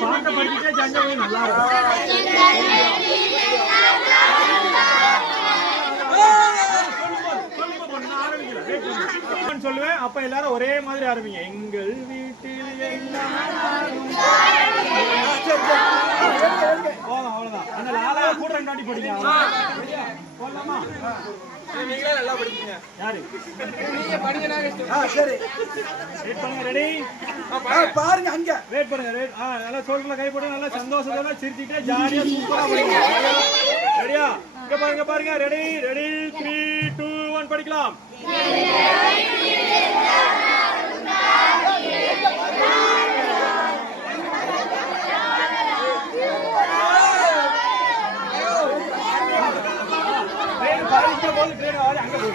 பாட்டை படிச்சுட்டே ஜங்க நல்லா சொல்லுவேன். அப்ப எல்லாரும் ஒரே மாதிரி ஆரம்பிங்க. எங்கள் வீட்டில் அவ்வளவுதான். அந்த லாலா கூட ரெண்டு வாட்டி படிங்க. போடலாமா? நீங்களே நல்லா படிக்கீங்க. யாரு நீங்க படிங்க. சரி வெயிட் பண்ணுங்க. ரெடி பாருங்க. அங்க வெயிட் பண்ணுங்க. நல்லா சோல்ல கை போட்டு நல்லா சந்தோஷமா சிரிச்சிட்டே ஜாலியா சூப்பரா படிங்க. ரெடியா? இங்க பாருங்க. ரெடி 3 2 1 படிக்கலாம். बोल ट्रेन आ अங்க போய்